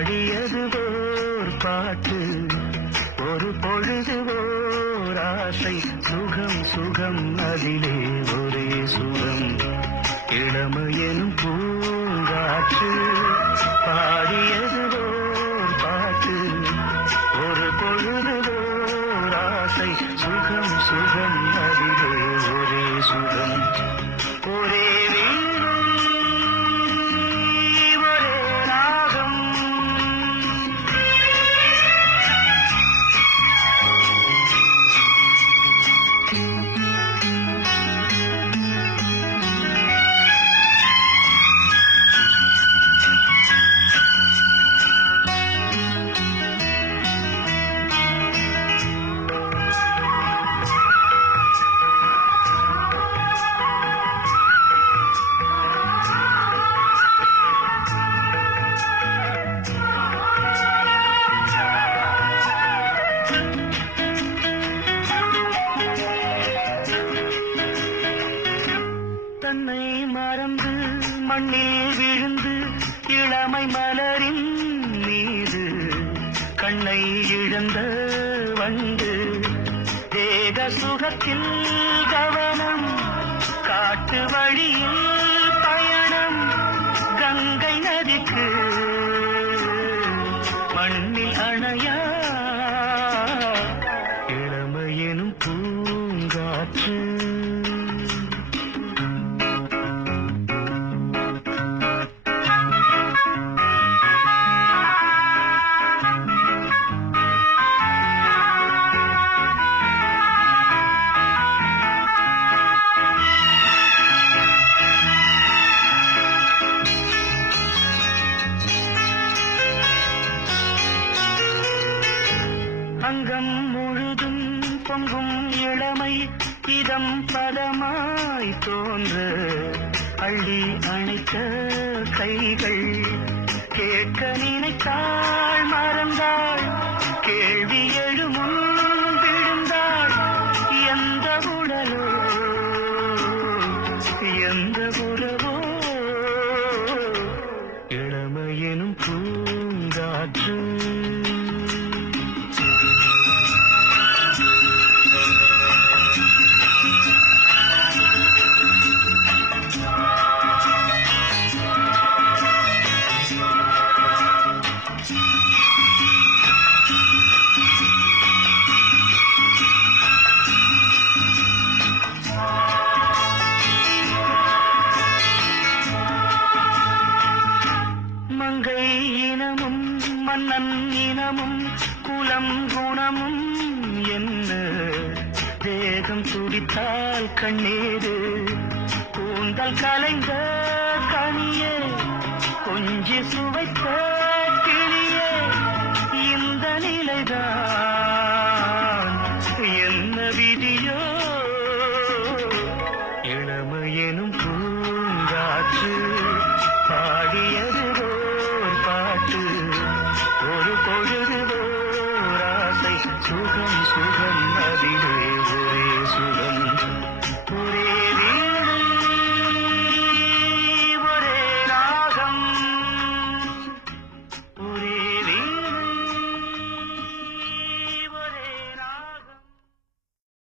பாடியது ஓர் பாட்டு ஒரு பொழுது ஓர் ஆசை சுகம் சுகம் அதிலே ஒரே சுகம் இளமையெனும் பூங்காற்று பாடியது ஓர் பாட்டு ஒரு பொழுது ஓர் ஆசை சுகம் சுகம் அதிலே ஒரே சுகம் ஒரே தன்னை மறந்து மண்ணில் விழுந்து இளமை மலரின் மீது கண்ணை இழந்த வண்டு தேக சுகத்தில் கவனம் காட்டு வழியில் பயணம் கங்கை நதிக்கு மண்ணில் அணையா இளமையெனும் பூங்காற்று அங்கம் முழுதும் பொங்கும் இளமை இதம் பதமாய் தோன்ற அள்ளி அணைத்த கைகள் கேட்க நினைத்தாள் மறந்தாள் கேள்வி எழுமுன் விழுந்தாள் எந்த உடலோ எந்த உறவோ இளமையெனும் பூங்காற்று மங்கை இனமும் மன்னன் இனமும் குலம் குணமும் என்ன தேகம் துடித்தால் கண்ணீரு கூந்தல் கலைந்த கனியே கொஞ்சி சுவைத்த கிளியே இந்த நிலைதான் என்ன விதியோ இளமையெனும் பூங்காற்று பாடியது பாட்டு ஒரு பொழுது ஓர் ஆசை சுகம் சுகம் அதிலே